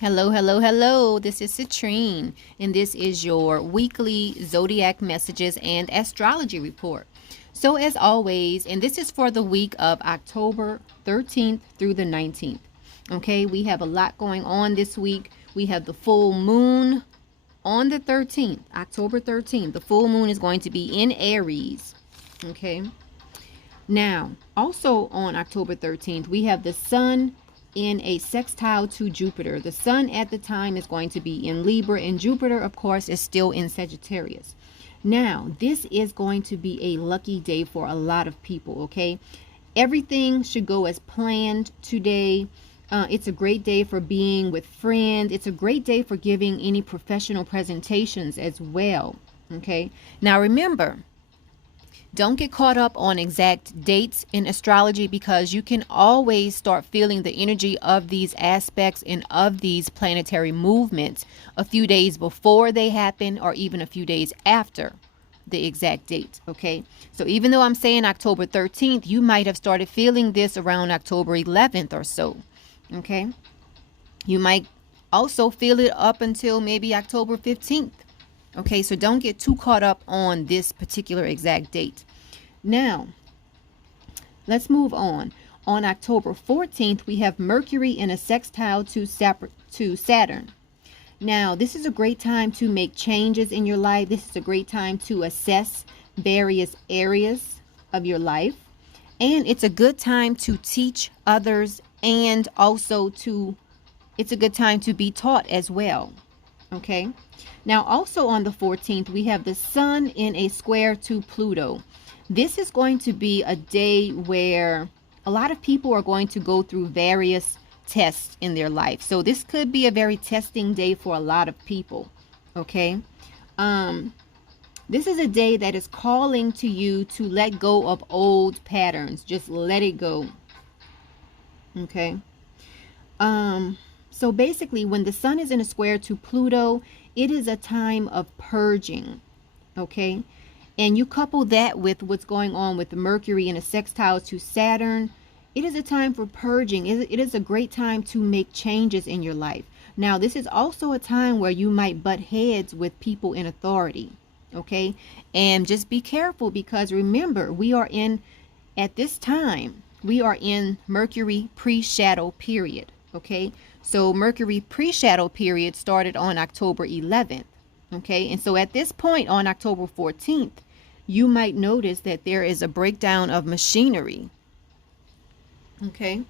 Hello, hello, hello. This is Citrine, and this is your weekly Zodiac messages and astrology report. So, as always, and this is for the week of October 13th through the 19th. Okay, we have a lot going on this week. We have the full moon on the 13th, October 13th. The full moon is going to be in Aries. Okay, now also on October 13th, we have the sun in a sextile to Jupiter. The sun at the time is going to be in Libra, and Jupiter, of course, is still in Sagittarius. Now, this is going to be a lucky day for a lot of people, okay? Everything should go as planned today. It's a great day for being with friends. It's a great day for giving any professional presentations as well, okay? Now, remember, don't get caught up on exact dates in astrology, because you can always start feeling the energy of these aspects and of these planetary movements a few days before they happen, or even a few days after the exact date. Okay, so even though I'm saying October 13th, you might have started feeling this around October 11th or so. Okay, you might also feel it up until maybe October 15th. Okay, so don't get too caught up on this particular exact date. Now, let's move on. On October 14th, we have Mercury in a sextile to Saturn. Now, this is a great time to make changes in your life. This is a great time to assess various areas of your life. And it's a good time to teach others, and also it's a good time to be taught as well. Okay. Now, also on the 14th, we have the sun in a square to Pluto. This is going to be a day where a lot of people are going to go through various tests in their life. So this could be a very testing day for a lot of people. Okay. This is a day that is calling to you to let go of old patterns. Just let it go. Okay. So basically, when the sun is in a square to Pluto, it is a time of purging, okay? And you couple that with what's going on with Mercury in a sextile to Saturn, it is a time for purging. It is a great time to make changes in your life. Now, this is also a time where you might butt heads with people in authority, okay? And just be careful, because remember, at this time, we are in Mercury pre-shadow period, okay? So Mercury pre-shadow period started on October 11th, okay? And so at this point on October 14th, you might notice that there is a breakdown of machinery, okay?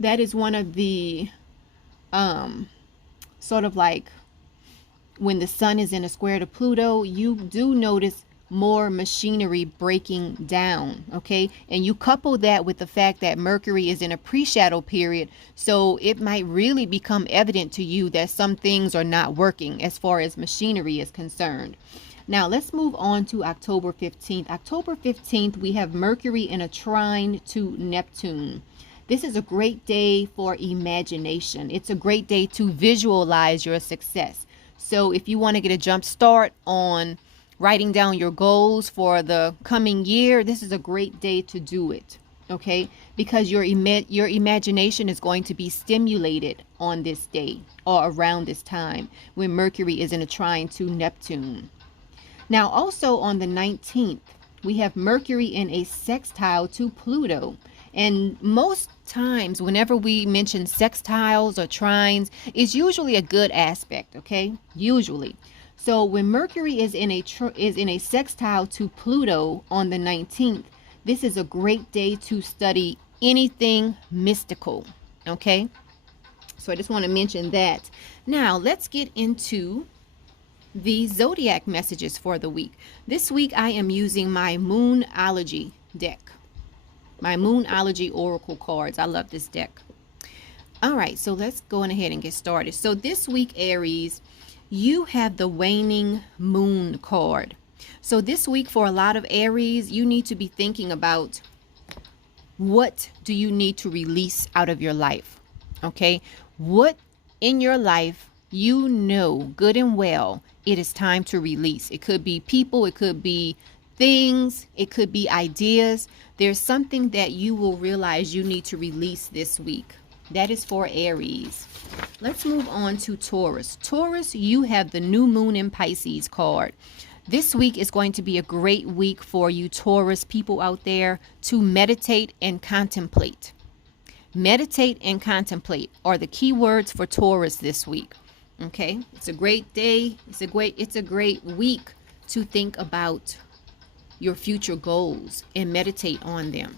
That is one of the sort of like when the sun is in a square to Pluto, you do notice more machinery breaking down, okay? And you couple that with the fact that Mercury is in a pre-shadow period, so it might really become evident to you that some things are not working as far as machinery is concerned. Now, let's move on to October 15th. October 15th, we have Mercury in a trine to Neptune. This is a great day for imagination. It's a great day to visualize your success. So if you want to get a jump start on writing down your goals for the coming year, this is a great day to do it, okay? Because your imagination is going to be stimulated on this day or around this time when Mercury is in a trine to Neptune. Now, also on the 19th, we have Mercury in a sextile to Pluto. And most times, whenever we mention sextiles or trines, it's usually a good aspect, okay? Usually. So when Mercury is in a sextile to Pluto on the 19th, this is a great day to study anything mystical, okay? So I just want to mention that. Now, let's get into the Zodiac messages for the week. This week, I am using my Moonology deck, my Moonology Oracle cards. I love this deck. All right, so let's go on ahead and get started. So this week, Aries, you have the waning moon card. So this week, for a lot of Aries, you need to be thinking about, what do you need to release out of your life? Okay, what in your life you know good and well it is time to release? It could be people, it could be things, it could be ideas. There's something that you will realize you need to release this week. That is for Aries. Let's move on to Taurus. Taurus, you have the new moon in Pisces card. This week is going to be a great week for you Taurus people out there to meditate and contemplate. Meditate and contemplate are the key words for Taurus this week. Okay, it's a great day. It's a great week to think about your future goals and meditate on them.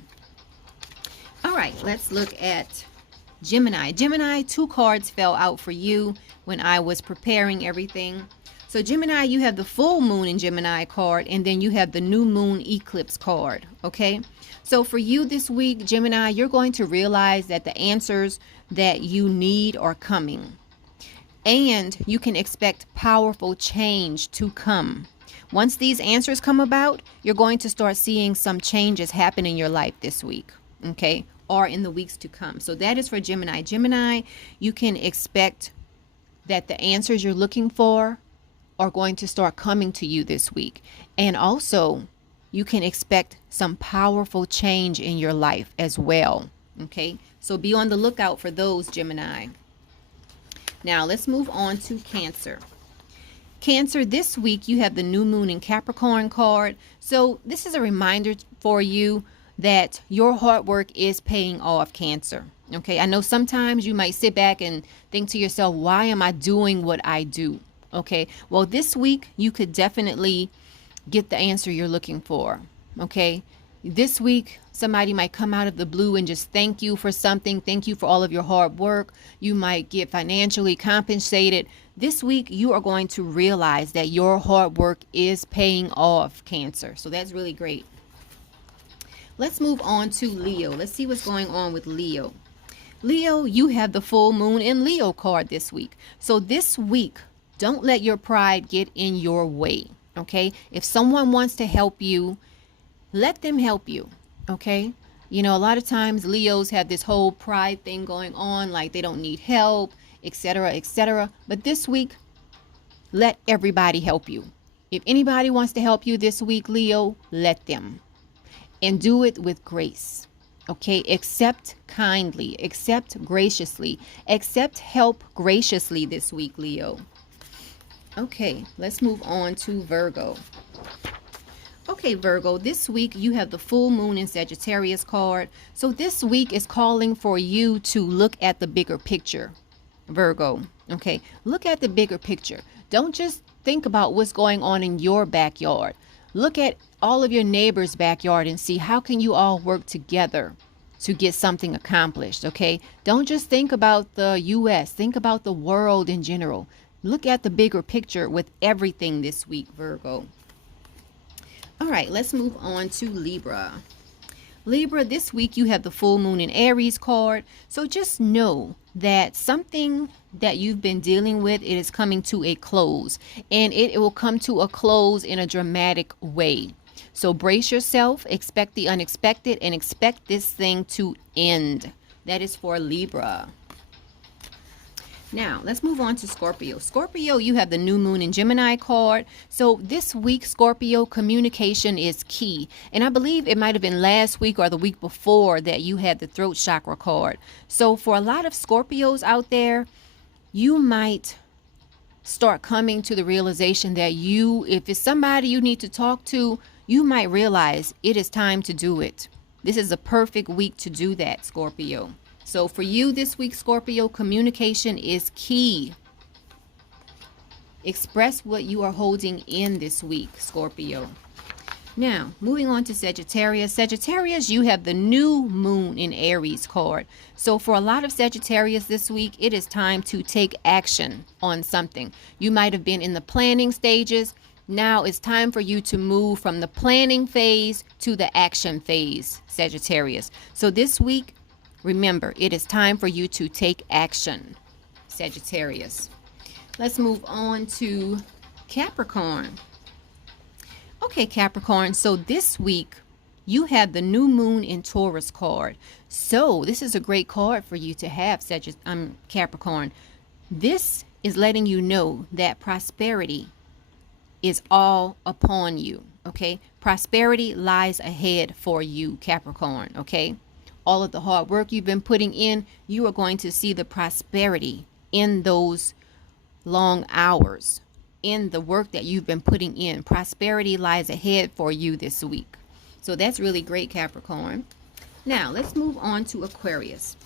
All right, let's look at Gemini. Gemini, 2 cards fell out for you when I was preparing everything. So Gemini, you have the full moon in Gemini card, and then you have the new moon eclipse card. Okay, so for you this week, Gemini, you're going to realize that the answers that you need are coming, and you can expect powerful change to come. Once these answers come about, you're going to start seeing some changes happen in your life this week, okay, or in the weeks to come. So that is for Gemini. Gemini, you can expect that the answers you're looking for are going to start coming to you this week. And also, you can expect some powerful change in your life as well, okay? So be on the lookout for those, Gemini. Now, let's move on to Cancer. Cancer, this week you have the new moon in Capricorn card. So this is a reminder for you that your hard work is paying off, Cancer. Okay, I know sometimes you might sit back and think to yourself, why am I doing what I do? Okay, well, this week you could definitely get the answer you're looking for. Okay, this week somebody might come out of the blue and just thank you for something. Thank you for all of your hard work. You might get financially compensated. This week you are going to realize that your hard work is paying off, Cancer. So that's really great. Let's move on to Leo. Let's see what's going on with Leo. Leo, you have the full moon in Leo card this week. So this week, don't let your pride get in your way. Okay, if someone wants to help you, let them help you. Okay, you know, a lot of times Leos have this whole pride thing going on, like they don't need help, etc., etc. But this week, let everybody help you. If anybody wants to help you this week, Leo, let them, and do it with grace. Okay, accept kindly, accept graciously, accept help graciously this week, Leo. Okay, let's move on to Virgo. Okay, Virgo, this week you have the full moon in Sagittarius card. So this week is calling for you to look at the bigger picture, Virgo. Okay, look at the bigger picture. Don't just think about what's going on in your backyard. Look at all of your neighbors' backyard and see how can you all work together to get something accomplished. Okay, don't just think about the U.S. Think about the world in general. Look at the bigger picture with everything this week, Virgo. All right, let's move on to Libra. Libra, this week you have the full moon in Aries card. So just know that something that you've been dealing with, it is coming to a close, and it will come to a close in a dramatic way. So brace yourself, expect the unexpected, and expect this thing to end. That is for Libra. Now, let's move on to Scorpio. Scorpio, you have the new moon in Gemini card. So this week, Scorpio, communication is key. And I believe it might have been last week or the week before that you had the throat chakra card. So for a lot of Scorpios out there, you might start coming to the realization that if it's somebody you need to talk to, you might realize it is time to do it. This is a perfect week to do that, Scorpio. So for you this week, Scorpio, communication is key. Express what you are holding in this week, Scorpio. Now, moving on to Sagittarius. Sagittarius, you have the new moon in Aries card. So for a lot of Sagittarius this week, it is time to take action on something. You might have been in the planning stages. Now it's time for you to move from the planning phase to the action phase, Sagittarius. So this week, remember, it is time for you to take action, Sagittarius. Let's move on to Capricorn. Okay, Capricorn, so this week you have the new moon in Taurus card. So this is a great card for you to have, Capricorn. This is letting you know that prosperity is all upon you, okay? Prosperity lies ahead for you, Capricorn, okay? all of the hard work you've been putting in, you are going to see the prosperity in those long hours, in the work that you've been putting in. Prosperity lies ahead for you this week. So that's really great, Capricorn. Now, let's move on to Aquarius.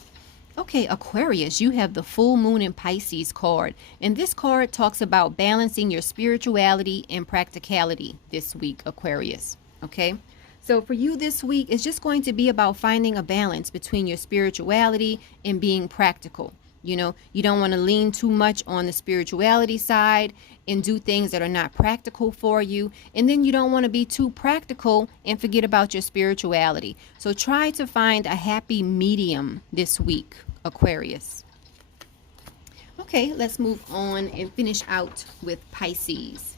Okay, Aquarius, you have the full moon in Pisces card. And this card talks about balancing your spirituality and practicality this week, Aquarius. Okay, so for you this week, it's just going to be about finding a balance between your spirituality and being practical. You know, you don't want to lean too much on the spirituality side and do things that are not practical for you. And then you don't want to be too practical and forget about your spirituality. So try to find a happy medium this week, Aquarius. Okay, let's move on and finish out with Pisces.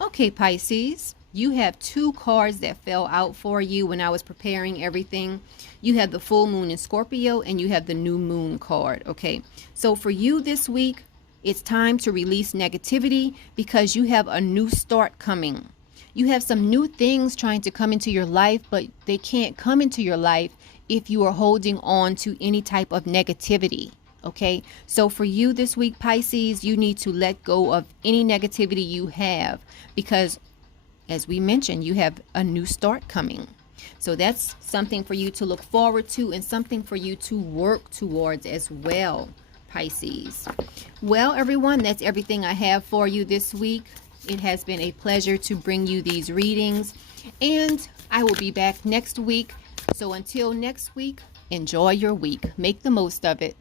Okay, Pisces, you have two cards that fell out for you when I was preparing everything. You have the full moon in Scorpio and you have the new moon card. Okay, so for you this week, it's time to release negativity because you have a new start coming. You have some new things trying to come into your life, but they can't come into your life if you are holding on to any type of negativity. Okay, so for you this week, Pisces, you need to let go of any negativity you have because, as we mentioned, you have a new start coming. So that's something for you to look forward to and something for you to work towards as well, Pisces. Well, everyone, that's everything I have for you this week. It has been a pleasure to bring you these readings, and I will be back next week. So until next week, enjoy your week. Make the most of it.